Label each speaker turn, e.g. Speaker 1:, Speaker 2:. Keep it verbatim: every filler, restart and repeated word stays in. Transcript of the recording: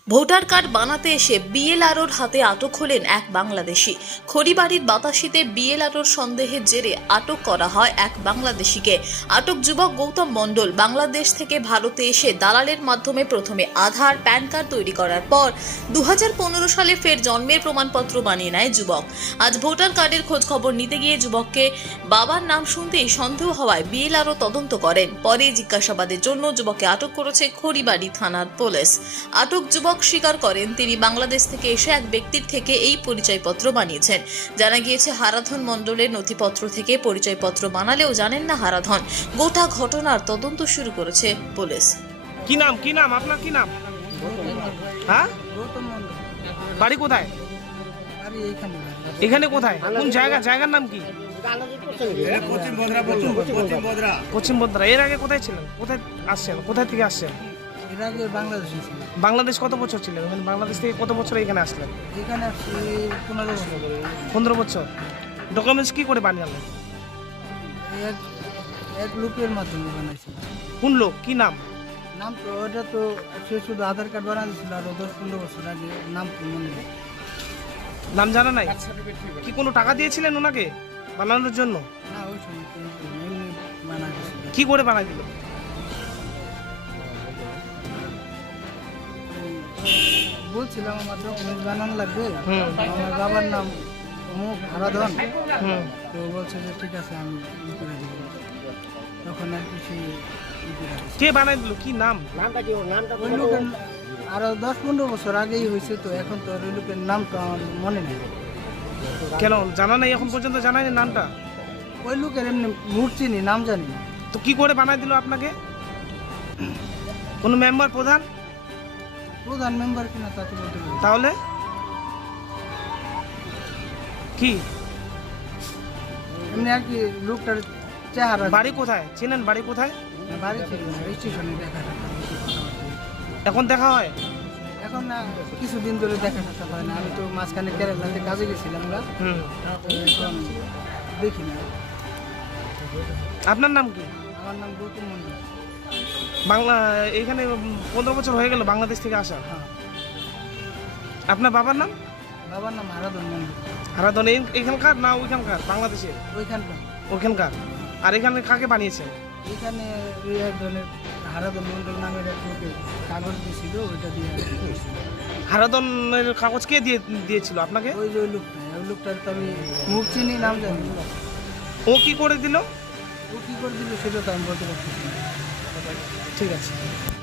Speaker 1: Voter card বানাতে এসে বিএলআরওর হাতে আটক হলেন এক বাংলাদেশি। খড়িবাড়ির বাতাসিতে বিএলআরওর সন্দেহের জেরে আটক করা হয় এক বাংলাদেশিকে। আটক যুবক গৌতম মণ্ডল বাংলাদেশ থেকে ভারতে এসে দালালের মাধ্যমে প্রথমে আধার প্যান কার্ড তৈরি করার পর দু হাজার পনেরো সালে ফের জন্মের প্রমাণপত্র বানিয়ে নেয় যুবক। আজ ভোটার কার্ডের খোঁজ খবর নিতে গিয়ে যুবককে বাবার নাম শুনতেই সন্দেহ হওয়ায় বিএলআরও তদন্ত করেন। পরে জিজ্ঞাসাবাদের জন্য যুবককে আটক করেছে খড়িবাড়ি থানার পুলিশ। আটক যুবক স্বীকার করেন তিনি বাংলাদেশ থেকে এসে এক ব্যক্তির থেকে এই পরিচয়পত্র বানিয়েছেন। জানা গিয়েছে হারাধন মণ্ডলের নথিপত্র থেকে পরিচয়পত্র বানালেও জানেন না হারাধন। গোটা ঘটনার তদন্ত শুরু করেছে পুলিশ।
Speaker 2: কি নাম কি নাম আপনার কি নাম? হ্যাঁ,
Speaker 3: গৌতম মণ্ডল।
Speaker 2: বাড়ি কোথায়?
Speaker 3: আরে এইখানে
Speaker 2: এখানে কোথায়? কোন জায়গা? জায়গার নাম কি? পশ্চিম বদ্রা। এর আগে কোথায় ছিলেন? কোথায় আসছেন? কোথায় থেকে আসছেন?
Speaker 3: এর আগে বাংলাদেশে ছিল।
Speaker 2: বাংলাদেশ কত বছর ছিলেন? মানে বাংলাদেশ থেকে কত বছর এখানে আসলেন?
Speaker 3: এখানে আসছি পনেরো বছর।
Speaker 2: পনেরো বছর। ডকুমেন্টস কি করে বানালেন?
Speaker 3: এক এক লোকের মাধ্যমে বানাইছিল।
Speaker 2: কোন লোক? কি নাম?
Speaker 3: নাম তো ওটা তো সে শুধু আধার কার্ড বানাইছিল আর দশ পনেরো বছর আগে নাম তো মনে নেই।
Speaker 2: নাম জানা নাই? কি কোনো টাকা দিয়েছিলেন ওনাকে বানানোর জন্য?
Speaker 3: না ওই সময় কোনো কিছু না, এমনি বানাইছিল।
Speaker 2: কি করে বানাই দিল?
Speaker 3: বলছিলাম আমার ডকুমেন্ট বানানো লাগবে,
Speaker 2: হুম।
Speaker 3: আমার বাবার নাম অমুক হারাধন।
Speaker 2: হুম।
Speaker 3: তো বলছে যে ঠিক আছে আমি ই করে দিব। তখন আর কিছু ই করে দিছে।
Speaker 2: কে বানাই দিল? কি নাম?
Speaker 3: ওই লোকের আরো দশ পনেরো বছর আগেই হয়েছে, তো এখন তো আর ওই লোকের নাম তো আমার মনে নেই।
Speaker 2: কেন জানা নাই? এখন পর্যন্ত জানাই না নামটা?
Speaker 3: ওই লোকের এমনি মূর্তি নেই, নাম জানি না।
Speaker 2: তো কি করে বানাই দিল আপনাকে? কোন মেম্বার, প্রধান?
Speaker 3: প্রধান মেম্বার কিনা তা তো বলতে পারি না।
Speaker 2: তাহলে কি?
Speaker 3: এমনি আর কি লোকটার চেহারা।
Speaker 2: বাড়ি কোথায়? চেনেন বাড়ি কোথায়?
Speaker 3: না, বাড়ি ছিল না, স্টেশনে দেখা টাকা।
Speaker 2: এখন দেখা হয়?
Speaker 3: এখন না, কিছুদিন ধরে দেখা টাকা হয় না। আমি তো মাঝখানে কেরালাতে কাজে গেছিলাম না,
Speaker 2: হুম।
Speaker 3: তো এখন দেখি না।
Speaker 2: আপনার নাম কি?
Speaker 3: আমার নাম গৌতম মণ্ডল।
Speaker 2: বাংলা এখানে পনেরো বছর হয়ে গেল বাংলাদেশ থেকে আসা।
Speaker 3: হ্যাঁ,
Speaker 2: আপনার বাবার নাম?
Speaker 3: বাবার নাম হারাধন মণ্ডল।
Speaker 2: হারাধন এই- এখানকার না ওইখানকার? বাংলাদেশের
Speaker 3: ওইখানকার।
Speaker 2: ওখানকার। আর এখানে কাকে বানিয়েছেন?
Speaker 3: এখানে ওই এক ধরনের হারাধন মণ্ডল নামের এক লোকের কাগজ দিয়েছিল, ওইটা দিয়ে করেছিল।
Speaker 2: হারাধনের কাগজ কে দিয়ে দিয়েছিল আপনাকে?
Speaker 3: ওই যে ওই লোকটা, ওই লোকটার তো আমি মুখ চিনি, নাম জানি না।
Speaker 2: ও কি করে দিল?
Speaker 3: ও কী করে দিল সেটা তো আমি বলতে পারতেছি না।
Speaker 2: ঠিক আছে।